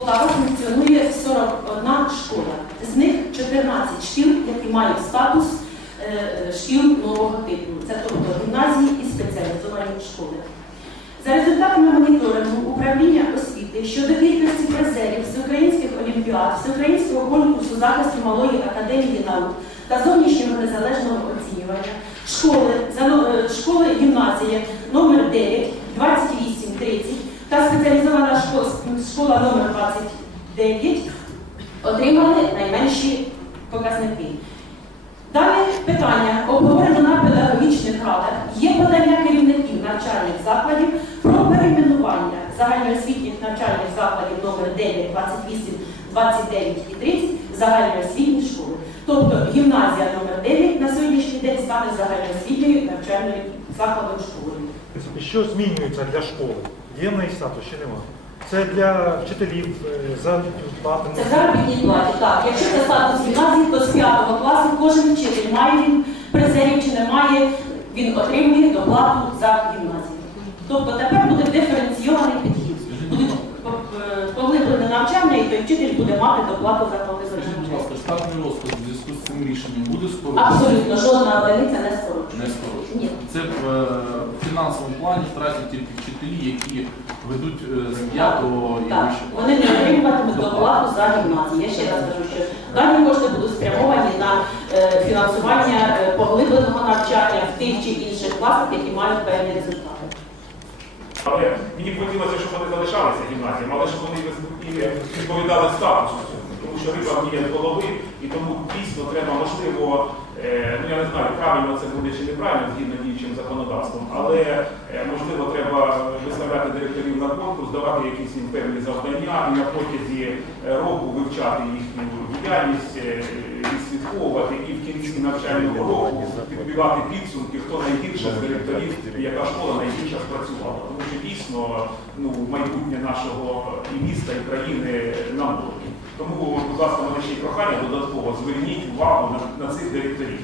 Полтава функціонує 41 школа. З них 14 шкіл, які мають статус е, шкіл нового типу. Це тобто гімназії і спеціалізовані школи. За результатами моніторингу управління освіти щодо кількості призерів всеукраїнських олімпіад, всеукраїнського конкурсу захисту малої академії наук та зовнішнього незалежного оцінювання школи, е, школи гімназія номер 9 2830 та спеціалізована школа, школа номер 29 отримали найменші показники. Далі питання обговорено на педагогічних радах. Є подання керівників навчальних закладів про перейменування загальноосвітніх навчальних закладів номер 9, 28, 29 і 30 в загальноосвітні школи. Тобто гімназія номер 9 на сьогоднішній день стане загальноосвітньою навчальною закладом школи. Що змінюється для школи? Є в неї статус чи нема? Це для вчителів е, заробітні плати. Це заробітні платі. Так, якщо це статус гімназії, то з 5 класу кожен вчитель має він призерів чи не має, він отримує доплату за гімназію. Тобто тепер буде диференційований підхід. Будуть е, поглиблене навчання, і той вчитель буде мати доплату за поглиблене навчання. ласка, штатний розклад у зв'язку з цим рішенням буде скорочений? Абсолютно жодна одиниця не скорочує. Не скорочений. Ні. Це е, фінансовому плані втратять тільки вчителі, які ведуть е, з 5 і Так, вище. вони не отримуватимуть доплату за гімназію. Я ще раз кажу, що дані кошти будуть спрямовані на е, фінансування е, поглибленого навчання в тих чи інших класах, які мають певні результати. Але мені б хотілося, щоб вони залишалися гімназіями, але щоб вони і відповідали статусу. Тому що риба вміє з голови, і тому дійсно треба, можливо, е, ну я не знаю, правильно це буде чи неправильно згідно діючим законодавством, але е, можливо треба виставляти директорів на конкурс, давати якісь їм певні завдання і на протязі е, року вивчати їхню діяльність, е, відслідковувати і в кінці навчального року підбивати підсумки, хто найгірше з директорів, яка школа найбільше спрацювала. Тому що дійсно ну, майбутнє нашого і міста, і країни нам. Тому, будь ласка, ще прохання додатково зверніть увагу на, на цих директорів.